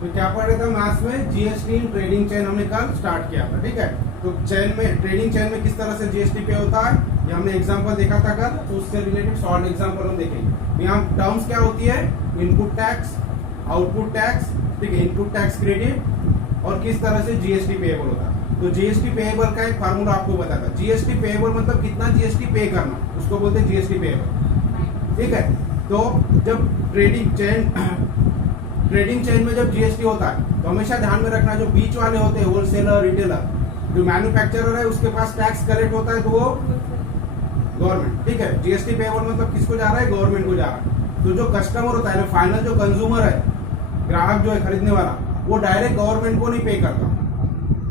तो क्या पढ़ रहे थे मैथ्स में, जीएसटी इन ट्रेडिंग चेन हमने कल स्टार्ट किया था, ठीक है। तो चेन में, ट्रेडिंग चेन में किस तरह से जीएसटी पे होता है ये हमने एग्जांपल देखा था कल, तो उससे रिलेटेड शॉर्ट एग्जांपल हम देखेंगे। यहाँ टर्म्स क्या होती है, इनपुट टैक्स, आउटपुट टैक्स, ठीक है, इनपुट टैक्स क्रेडिट, और किस तरह से जीएसटी पेएबल होता है। तो जीएसटी पेएबल का एक फार्मूला आपको बताता, जीएसटी पेएबल मतलब कितना जीएसटी पे करना, उसको बोलते हैं जीएसटी पेएबल, ठीक है। तो जब ट्रेडिंग चेन में जब जीएसटी होता है तो हमेशा ध्यान में रखना, जो बीच वाले होते हैं, होलसेलर, रिटेलर, जो मैन्युफैक्चरर है उसके पास टैक्स कलेक्ट होता है तो वो गवर्नमेंट, ठीक है। जीएसटी पेएबल मतलब किसको जा रहा है, गवर्नमेंट को जा रहा है। तो जो कस्टमर होता है, फाइनल जो कंज्यूमर है, ग्राहक जो है खरीदने वाला, वो डायरेक्ट गवर्नमेंट को नहीं पे करता,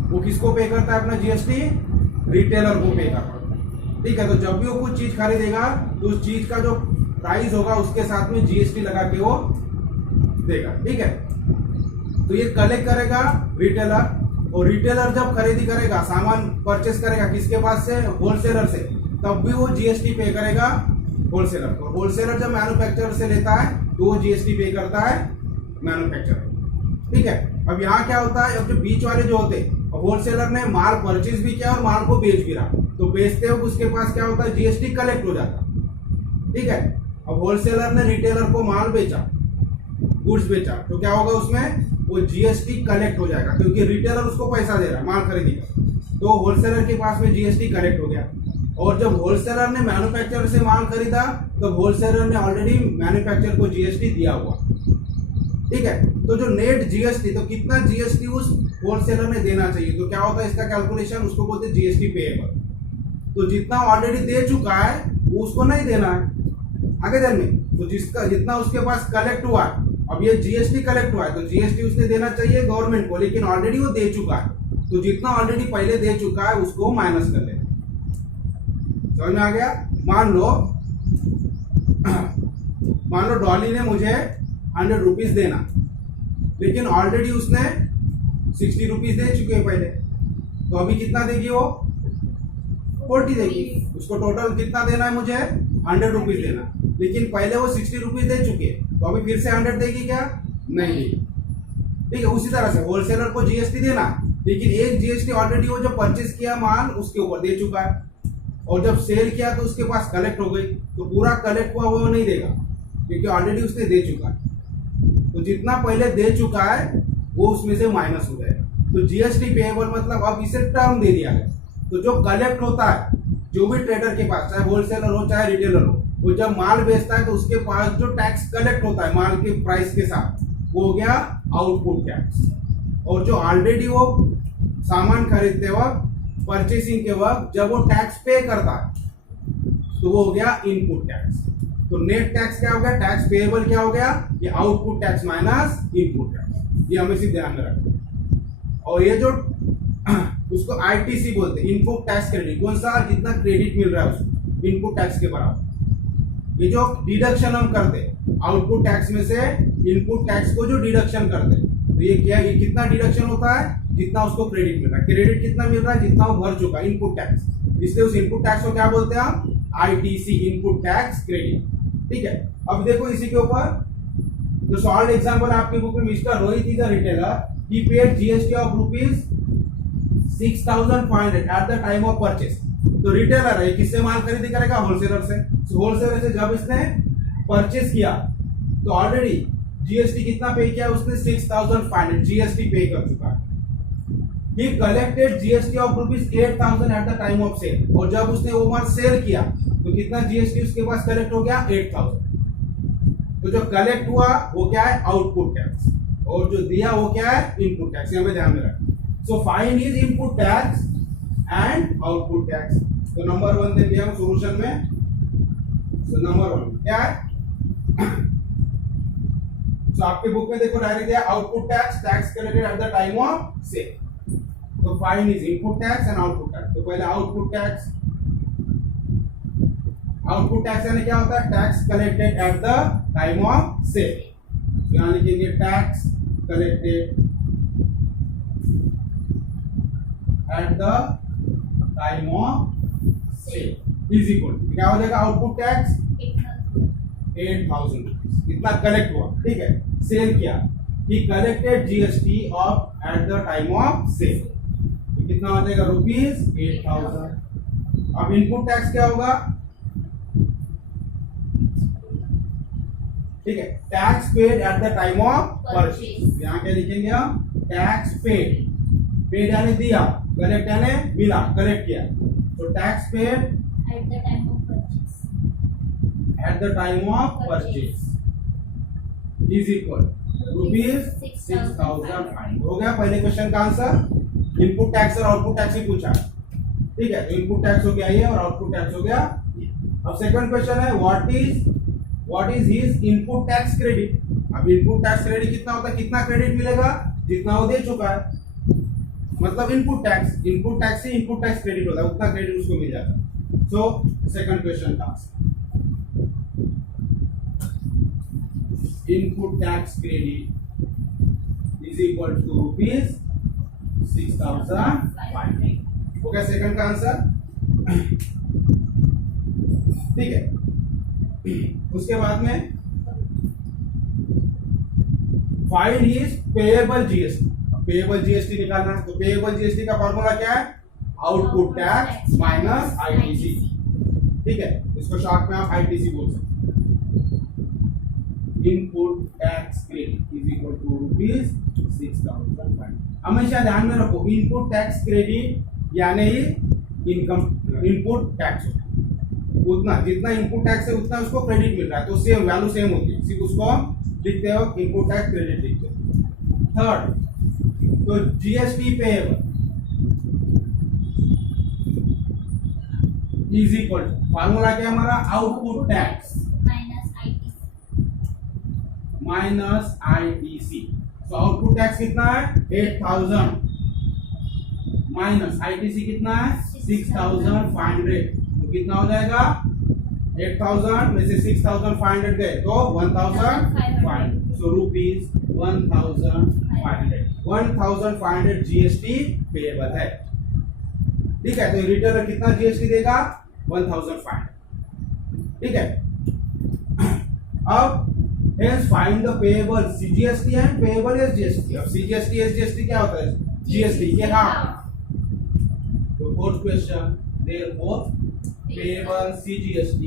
वो किसको पे करता है, अपना जीएसटी रिटेलर को पे करता है, ठीक है। तो जब भी वो कुछ चीज खरीदेगा तो उस चीज का जो प्राइस होगा उसके साथ में जीएसटी लगा के वो देगा, ठीक है। तो ये कलेक्ट करेगा रिटेलर, और रिटेलर जब खरीदी करेगा, सामान परचेस करेगा किसके पास से, होलसेलर से, तब भी वो जीएसटी पे करेगा होलसेलर को। होलसेलर जब मैन्युफैक्चरर से लेता है तो वो जीएसटी पे करता है मैन्युफैक्चरर, ठीक है। अब यहाँ क्या होता है, अब जो बीच वाले जो होते हैं, होलसेलर ने माल परचेज भी किया और माल को बेच भी रहा, तो बेचते वक्त उसके पास क्या होता है, जीएसटी कलेक्ट हो जाता है, ठीक है। अब होलसेलर ने रिटेलर को माल बेचा, गुड्स बेचा, तो क्या होगा उसमें, वो जीएसटी कलेक्ट हो जाएगा, क्योंकि रिटेलर उसको पैसा दे रहा है माल खरीदी का, तो होलसेलर के पास में जीएसटी कलेक्ट हो गया। और जब होलसेलर ने मैन्युफैक्चरर से माल खरीदा तो होलसेलर ने ऑलरेडी मैन्युफैक्चरर को जीएसटी दिया हुआ, ठीक है। तो जो नेट जीएसटी, तो कितना जीएसटी उस होलसेलर ने देना चाहिए, तो क्या होता है इसका कैलकुलेशन, उसको बोलते हैं जीएसटी पेएबल। तो जितना ऑलरेडी दे चुका है वो उसको नहीं देना है आगे दिन में, तो जितना उसके पास कलेक्ट हुआ है, अब ये जीएसटी कलेक्ट हुआ है तो जीएसटी उसने देना चाहिए गवर्नमेंट को, लेकिन ऑलरेडी वो दे चुका है, तो जितना ऑलरेडी पहले दे चुका है उसको माइनस कर लेना। समझ में आ गया। मान लो डॉली ने मुझे 100 रुपीज देना, लेकिन ऑलरेडी उसने 60 रुपीज दे चुके हैं पहले, तो अभी कितना देगी वो, 40 देगी। उसको टोटल कितना देना है, मुझे 100 रुपीज देना, लेकिन पहले वो 60 रुपीज दे चुके हैं, तो अभी फिर से 100 देगी क्या, नहीं देगी, ठीक है। उसी तरह से होलसेलर को जीएसटी देना, लेकिन एक जीएसटी ऑलरेडी वो जो परचेज किया माल उसके ऊपर दे चुका है, और जब सेल किया तो उसके पास कलेक्ट हो गई, तो पूरा कलेक्ट हुआ वो नहीं देगा, क्योंकि ऑलरेडी उसने दे चुका है। तो जितना पहले दे चुका है वो उसमें से माइनस हो जाएगा। तो जीएसटी पेएबल मतलब अब इसे टर्म दे दिया गया, तो जो कलेक्ट होता है जो भी ट्रेडर के पास, चाहे होलसेलर हो चाहे रिटेलर हो, वो जब माल बेचता है तो उसके पास जो टैक्स कलेक्ट होता है माल के प्राइस के साथ, वो हो गया आउटपुट टैक्स। और जो ऑलरेडी वो सामान खरीदते वक्त, परचेसिंग के वक्त जब वो टैक्स पे करता है तो वो हो गया इनपुट टैक्स। तो नेट टैक्स क्या हो गया, टैक्स पेएबल क्या हो गया, ये output tax minus input tax, ये हमें ध्यान में रखना। और ये जो उसको आईटीसी बोलते हैं, इनपुट टैक्स क्रेडिट, कौन सा, जितना क्रेडिट मिल रहा है उसको इनपुट टैक्स के बराबर। ये जो डिडक्शन हम करते हैं आउटपुट टैक्स में से इनपुट टैक्स को जो डिडक्शन करते हैं, तो ये क्या, ये कितना डिडक्शन होता है, जितना उसको क्रेडिट मिल रहा है। क्रेडिट कितना मिल रहा है, जितना वो भर चुका है इनपुट टैक्स, इसलिए उस इनपुट टैक्स को क्या बोलते हैं हम, आईटीसी, इनपुट टैक्स क्रेडिट, ठीक है। अब देखो इसी के ऊपर जो सॉल्व एग्जांपल आपकी बुक में, mister Rohit is a retailer, he paid GST of rupees 6500 eight the time of purchase. तो रिटेलर है, किससे माल खरीदी करेगा, होलसेलर से। होलसेलर से जब इसने परचेस किया तो ऑलरेडी जीएसटी कितना पे किया उसने, 6500 जीएसटी पे कर चुका है। He collected GST of rupees 8000 at the time of sale, और जब उसने वो माल सेल किया तो कितना जीएसटी उसके पास कलेक्ट हो गया, 8000। तो जो कलेक्ट हुआ वो क्या है, आउटपुट टैक्स, और जो दिया वो क्या है, इनपुट टैक्स। हमें ध्यान में रखना। So find is input tax and output tax. तो नंबर 1 दे दिया हम सॉल्यूशन में। सो नंबर 1 क्या है, तो आपके बुक में देखो डायरेक्ट दिया, output tax, tax collected at the time of sale. तो find is input tax and output tax. तो पहले आउटपुट टैक्स, आउटपुट टैक्स यानी क्या होता है, tax collected at the time of sale. यहां लिखेंगे tax collected at the time of sale is equal, क्या हो जाएगा, आउटपुट टैक्स 8000 इतना कलेक्ट हुआ, ठीक है, सेल किया। he collected GST of at the time of sale, तो कितना हो जाएगा ₹8,000। अब इनपुट टैक्स क्या होगा, ठीक है, tax paid eight the time of purchase. यहाँ क्या लिखेंगे हम, टैक्स पेड, पेड यानी दिया, कलेक्ट यानी मिला, कलेक्ट किया, तो tax paid at the time of purchase eight the time of purchase is equal ₹6,500। हो गया पहले क्वेश्चन का आंसर। इनपुट टैक्स और आउटपुट टैक्स ही पूछा, ठीक है, तो इनपुट टैक्स हो गया ये और आउटपुट टैक्स हो गया ये। अब सेकंड क्वेश्चन है what is his input tax credit. अब इनपुट टैक्स क्रेडिट कितना होता है, कितना क्रेडिट मिलेगा, जितना वो दे चुका है, मतलब इनपुट टैक्स से इनपुट टैक्स क्रेडिट होता है, उतना क्रेडिट उसको मिल जाता है। सो सेकंड क्वेश्चन का answer, input tax credit is equal to ₹6,500। हो गया सेकंड का आंसर, ठीक है। उसके बाद में find his payable GST. Payable GST निकालना है, तो पेएबल जीएसटी का फॉर्मूला क्या है, आउटपुट टैक्स माइनस आईटीसी, ठीक है, इसको शॉर्ट में आप आईटीसी बोल सकते हैं। Input tax credit is equal to ₹6,500। हमेशा ध्यान में रखो, इनपुट टैक्स क्रेडिट यानी ही इनकम इनपुट टैक्स, उतना जितना इनपुट टैक्स है उतना उसको क्रेडिट मिल रहा है, तो सेम वैल्यू सेम होती है, सिर्फ उसको हम लिखते हो इनपुट टैक्स क्रेडिट लिखते हो। थर्ड, तो GST payable is equal to, formula क्या हमारा, आउटपुट टैक्स माइनस आईटीसी। तो आउटपुट टैक्स कितना है 8,000 माइनस आईटीसी कितना है 6,500, तो कितना हो जाएगा 8,000 में से 6,500 गए तो 1,500, सो ₹1,500। 1,500 जीएसटी पेएबल है, ठीक है। तो रिटेलर कितना जीएसटी देगा 1,500, ठीक है। अब hence find the payable CGST and payable SGST। अब CGST SGST क्या होता है, GST के हाफ। तो fourth question, therefore payable CGST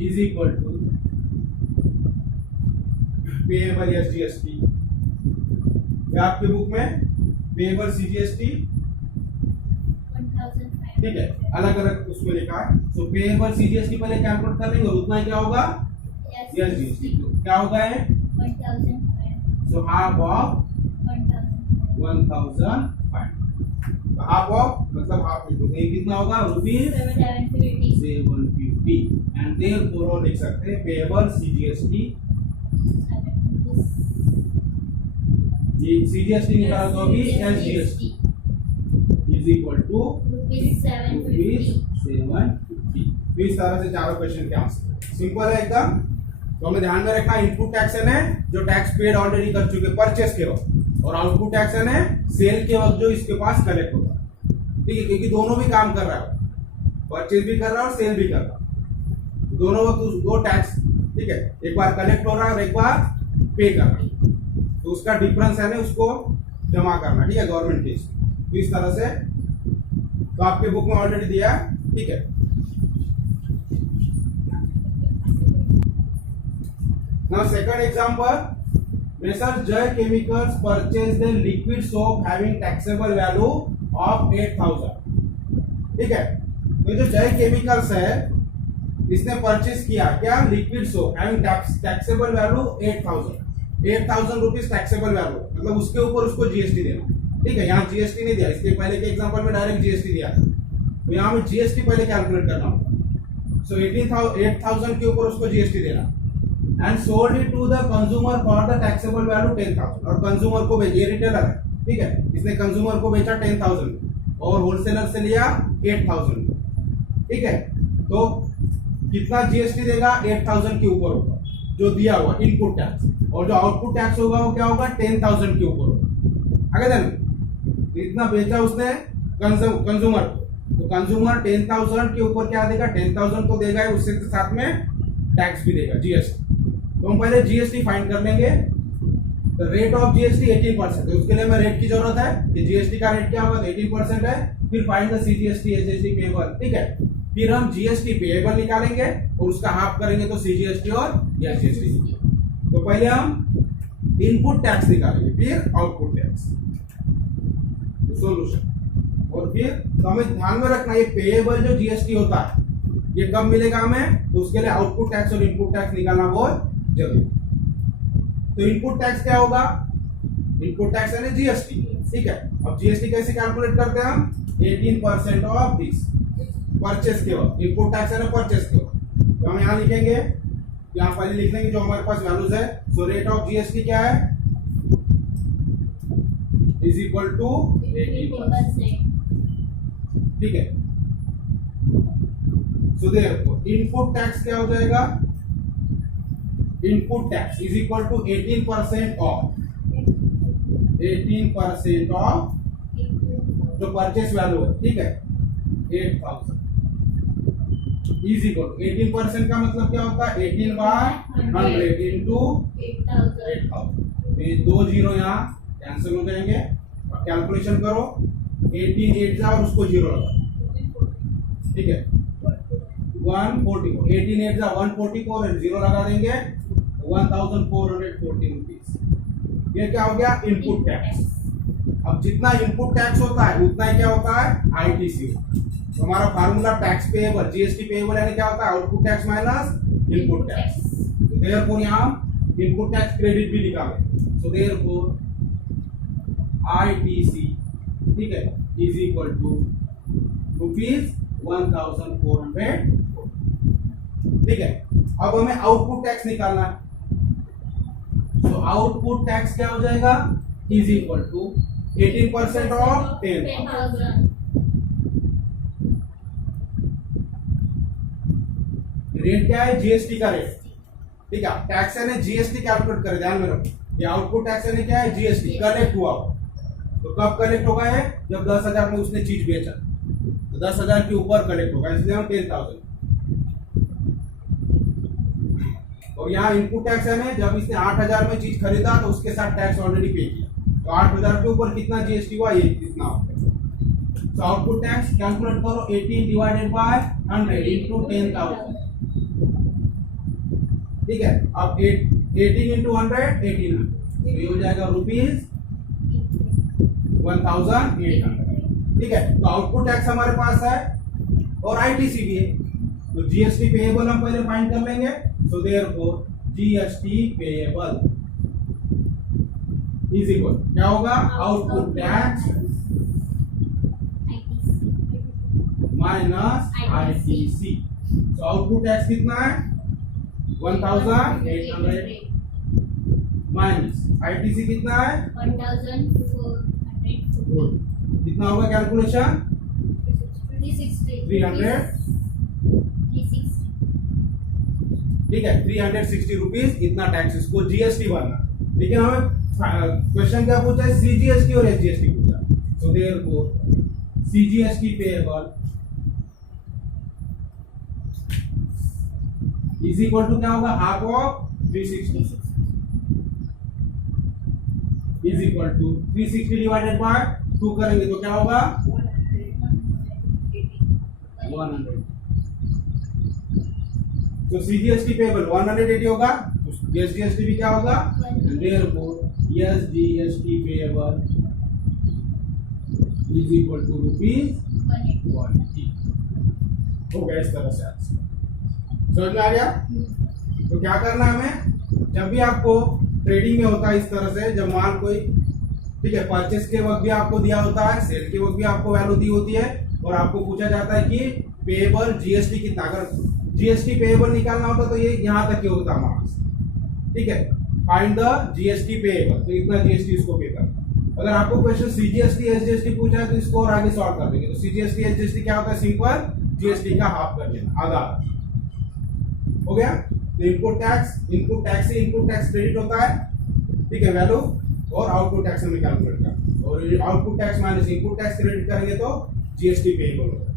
is equal to payable SGST। आपके बुक में payable CGST, ठीक है, अलग अलग उसमें लिखा है। तो पेएबल सीजीएसटी पहले कैलकुलेट कर लेंगे और उतना ही क्या होगा एसजीएसटी, क्या होगा है 1,500, so half of 1,500, half of मतलब हाफ इंटू ये कितना होगा ₹750 एंड देयरफॉर लिख सकते हैं पेएबल सीजीएसटी, ये सीजीएसटी निकाला तो अभी एसजीएसटी इज इक्वल टू ₹750। इस तरह से चारों क्वेश्चन के आंसर सिंपल है एकदम। तो हमें ध्यान में रखना, इनपुट टैक्स है जो टैक्स पेड ऑलरेडी कर चुके परचेस के वक्त, और आउटपुट टैक्स है सेल के वक्त जो इसके पास कलेक्ट होगा, ठीक है, क्योंकि दोनों भी काम कर रहा है, परचेस भी कर रहा है और सेल भी कर रहा है, दोनों वक्त दो टैक्स, ठीक है, एक बार कलेक्ट हो रहा है और एक बार पे कर रहा है, तो उसका डिफरेंस है उसको जमा करना, ठीक है, गवर्नमेंट केस। तो इस तरह से तो आपके बुक में ऑलरेडी दिया है, ठीक है। Now second example, Messrs Jay Chemicals purchased a liquid soap having taxable value of 8,000, ठीक है। तो जो जय केमिकल्स है इसने परचेज किया क्या, liquid soap having taxable value 8,000 rupees taxable value, मतलब उसके ऊपर उसको जीएसटी देना, ठीक है। यहाँ जीएसटी नहीं दिया, इसके पहले के एग्जांपल में डायरेक्ट जीएसटी दिया था, तो यहाँ में जीएसटी पहले कैलकुलेट करना होगा। सो 8,000 के ऊपर उसको जीएसटी देना, and sold it to the consumer for the taxable value 10,000, और कंज्यूमर को बेचा, ये रिटेलर है, ठीक है, इसने कंज्यूमर को बेचा 10,000 और होलसेलर से लिया 8,000, ठीक है। तो कितना जीएसटी देगा 8,000 के ऊपर होगा जो दिया हुआ इनपुट टैक्स, और जो आउटपुट टैक्स होगा वो क्या होगा 10,000 के ऊपर होगा। आगे देन इतना बेचा उसने कंज्यूमर को, तो कंज्यूमर 10,000 के ऊपर क्या देगा 10,000 तो देगा, उससे साथ में टैक्स भी देगा जीएसटी। तो हम पहले जीएसटी फाइंड कर लेंगे। तो रेट ऑफ जीएसटी 18%, तो उसके लिए हमें रेट की जरूरत है कि जीएसटी का रेट क्या होगा, 18% है। फिर find the CGST SGST payable, ठीक है। फिर हम जीएसटी पेएबल निकालेंगे और उसका हाफ करेंगे तो सीजीएसटी और एसजीएसटी। तो पहले हम इनपुट टैक्स निकालेंगे, फिर आउटपुट टैक्स सॉल्यूशन। और फिर तो हमें ध्यान में रखना ये पेएबल जो जीएसटी होता है ये कब मिलेगा हमें, तो उसके लिए आउटपुट टैक्स और इनपुट टैक्स निकालना बहुत जरूरी। तो इनपुट टैक्स क्या होगा, इनपुट टैक्स यानी जीएसटी, ठीक है। अब जीएसटी कैसे कैलकुलेट करते हैं हम, 18% ऑफ दिस परचेस के वक्त, इनपुट टैक्स है ना परचेस के वक्त। तो हम यहाँ लिखेंगे, यहाँ पहले लिख लेंगे जो हमारे पास वैल्यूज है। सो रेट ऑफ जीएसटी क्या है, इज इक्वल टू 18%, ठीक है। सो देयरफॉर इनपुट टैक्स क्या हो जाएगा, input tax is equal to 18% of 18% of जो परचेस वैल्यू है, ठीक है, 8000 इज इक्वल टू 18% का मतलब क्या होता है, 18/100 इंटू 8000। ये 2 जीरो यहाँ कैंसिल हो जाएंगे और कैलकुलेशन करो, 18 8 जा और उसको जीरो लगा, ठीक है, 144, 18 8 जा 144 और जीरो लगा देंगे 1440 रुपीज। ये क्या हो गया, इनपुट टैक्स। अब जितना इनपुट टैक्स होता है उतना ही क्या होता है, आईटीसी। तो हमारा formula tax payable, GST payable यानी क्या होता है, output tax minus input tax. तो देयरफॉर यहाँ इनपुट टैक्स क्रेडिट भी निकालें। सो देयरफॉर आईटीसी, ठीक है, इज इक्वल टू ₹1400, ठीक है। अब हमें आउटपुट टैक्स निकालना है। तो आउटपुट टैक्स क्या हो जाएगा, is equal to 18% of 10,000। Rate क्या है, जीएसटी का रेट, ठीक है। टैक्स यानी जीएसटी कैलकुलेट करें, ध्यान में रखो। ये आउटपुट टैक्स यानी क्या है, जीएसटी कलेक्ट हुआ। तो कब कलेक्ट होगा है, जब 10,000 में उसने चीज बेचा, तो 10,000 के ऊपर कलेक्ट होगा, इसलिए हम 10,000। और यहाँ इनपुट टैक्स है ना, जब इसने 8,000 में चीज खरीदा तो उसके साथ टैक्स ऑलरेडी पे किया, तो 8,000 के ऊपर कितना जीएसटी हुआ, ये कितना होगा। तो आउटपुट टैक्स कैलकुलेट करो, 18 डिवाइडेड बाय 100 इंटू 10,000, ठीक है। अब 18 इंटू 100 1800, तो ये हो जाएगा ₹1800, ठीक है। तो आउटपुट टैक्स हमारे पास है और आईटीसी भी है। तो जीएसटी पेएबल हम पहले फाइंड कर लेंगे। So therefore GST payable is equal क्या होगा, आउटपुट टैक्स माइनस आईटीसी। तो आउटपुट टैक्स कितना है, 1800 माइनस आईटीसी कितना है, 1400। कितना होगा कैलकुलेशन, 300, ठीक है, 360 रुपीज इतना टैक्स, इसको जीएसटी भरना। लेकिन हमें क्वेश्चन क्या पूछा है, सीजीएसटी और एसजीएसटी पूछा। So therefore CGST payable is equal to क्या होगा, half of 360 is equal to 360 divided by 2 करेंगे तो क्या होगा, 100। तो सीजीएसटी पेएबल 180 होगा, तो एसजीएसटी भी क्या होगा, therefore SGST payable is equal to ₹180 हो गया। इस तरह से समझ में आ गया। तो क्या करना है हमें, जब भी आपको ट्रेडिंग में होता है इस तरह से, जब माल कोई, ठीक है, परचेस के वक्त भी आपको दिया होता है, सेल के वक्त भी आपको वैल्यू दी होती है, और आपको पूछा जाता है कि पेएबल जीएसटी कितना, अगर जीएसटी पेएबल निकालना होता तो ये यहाँ तक ही होता मार्क्स, ठीक है। फाइंड द जीएसटी पेएबल, तो इतना जीएसटी इसको पे करना। अगर आपको क्वेश्चन सीजीएसटी एसजीएसटी पूछा है तो इसको और आगे सॉल्व कर देंगे। तो सीजीएसटी एसजीएसटी क्या होता है, सिंपल जीएसटी का हाफ कर लेना, आधा हो गया। तो इनपुट टैक्स से इनपुट टैक्स क्रेडिट होता है, ठीक है, वैल्यू, और आउटपुट टैक्स हमें कैलकुलेट करना, और output tax minus input tax credit करेंगे तो जीएसटी पेएबल होगा।